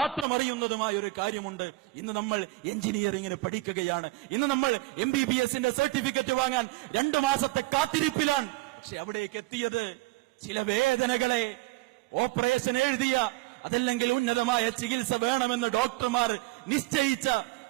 മാത്രം അറിയുന്നതുമായ ഒരു കാര്യമുണ്ട്. ഇന്ന് നമ്മൾ എഞ്ചിനീയറിംഗിന് പഠിക്കുകയാണ്. ഇന്ന് നമ്മൾ MBBSന്റെ സർട്ടിഫിക്കറ്റ് വാങ്ങാൻ 2 മാസത്തെ കാത്തിരിപ്പിലാണ്. പക്ഷെ അവിടേക്ക് എത്തിയത് ചില വേദനകളെ ഓപ്പറേഷൻ എഴുതിയ, അതല്ലെങ്കിൽ ഉന്നതമായ ചികിത്സ വേണമെന്ന് ഡോക്ടർമാർ നിശ്ചയിച്ച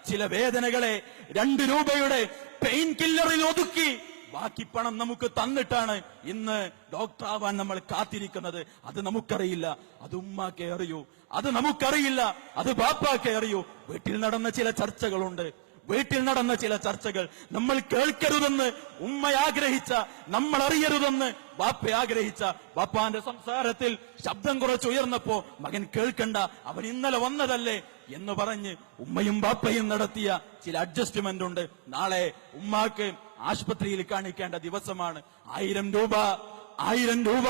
ചില വേദനകളെ 2 രൂപയുടെ പെയിൻ കില്ലറിൽ ഒതുക്കി ബാക്കി പണം നമുക്ക് തന്നിട്ടാണ് ഇന്ന് ഡോക്ടർ ആവാൻ നമ്മൾ കാത്തിരിക്കുന്നത്. അത് നമുക്കറിയില്ല, അത് ഉമ്മാക്കേ അറിയൂ. അത് നമുക്കറിയില്ല, അത് ബാപ്പാക്കേ അറിയൂ. വീട്ടിൽ നടന്ന ചില ചർച്ചകളുണ്ട്. വീട്ടിൽ നടന്ന ചില ചർച്ചകൾ നമ്മൾ കേൾക്കരുതെന്ന് ഉമ്മ ആഗ്രഹിച്ച, നമ്മൾ അറിയരുതെന്ന് ബാപ്പ ആഗ്രഹിച്ച. ബാപ്പാന്റെ സംസാരത്തിൽ ശബ്ദം കുറച്ചുയർന്നപ്പോ മകൻ കേൾക്കണ്ട, അവൻ ഇന്നലെ വന്നതല്ലേ എന്ന് പറഞ്ഞ് ഉമ്മയും ബാപ്പയും നടത്തിയ ചില അഡ്ജസ്റ്റ്മെന്റ് ഉണ്ട്. നാളെ ഉമ്മാക്ക് ആശുപത്രിയിൽ കാണിക്കേണ്ട ദിവസമാണ്. 1000 രൂപ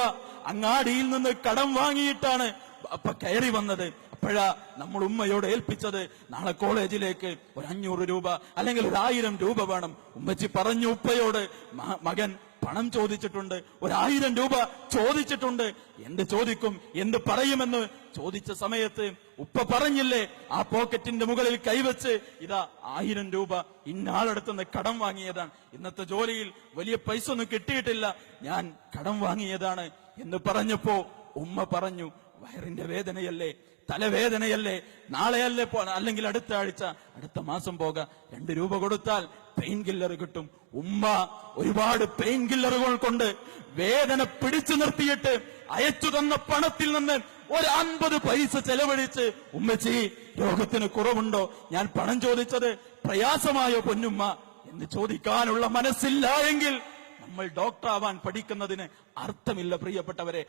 അങ്ങാടിയിൽ നിന്ന് കടം വാങ്ങിയിട്ടാണ് അപ്പൊ കയറി വന്നത്. അപ്പോഴാ നമ്മൾ ഉമ്മയോട് ഏൽപ്പിച്ചത്, നാളെ കോളേജിലേക്ക് ഒരു 500 രൂപ അല്ലെങ്കിൽ 1000 രൂപ വേണം. ഉമ്മച്ചി പറഞ്ഞു ഉപ്പയോട്, മകൻ പണം ചോദിച്ചിട്ടുണ്ട്, 1000 രൂപ ചോദിച്ചിട്ടുണ്ട്, എന്ത് ചോദിക്കും, എന്ത് പറയുമെന്ന് ചോദിച്ച സമയത്ത് ഉപ്പ പറഞ്ഞില്ലേ, ആ പോക്കറ്റിന്റെ മുകളിൽ കൈവച്ച്, ഇതാ 1000 രൂപ ഇന്നാളടുത്തുനിന്ന് കടം വാങ്ങിയതാണ്, ഇന്നത്തെ ജോലിയിൽ വലിയ പൈസ ഒന്നും കിട്ടിയിട്ടില്ല, ഞാൻ കടം വാങ്ങിയതാണ് എന്ന് പറഞ്ഞപ്പോ ഉമ്മ പറഞ്ഞു, വയറിന്റെ വേദനയല്ലേ, തലവേദനയല്ലേ, നാളെയല്ലേ അല്ലെങ്കിൽ അടുത്ത ആഴ്ച, അടുത്ത മാസം പോകാം, 2 രൂപ കൊടുത്താൽ പെയിൻ കില്ലർ കിട്ടും. ഉമ്മ ഒരുപാട് പെയിൻ കില്ലറുകൾ കൊണ്ട് വേദന പിടിച്ചു നിർത്തിയിട്ട് അയച്ചു തന്ന പണത്തിൽ നിന്ന് ഒരു 50 പൈസ ചെലവഴിച്ച്, ഉമ്മച്ചി രോഗത്തിന് കുറവുണ്ടോ, ഞാൻ പണം ചോദിച്ചത് പ്രയാസമായോ പൊന്നുമ്മ എന്ന് ചോദിക്കാനുള്ള മനസ്സില്ല എങ്കിൽ നമ്മൾ ഡോക്ടർ ആവാൻ പഠിക്കുന്നതിന് അർത്ഥമില്ല പ്രിയപ്പെട്ടവരെ.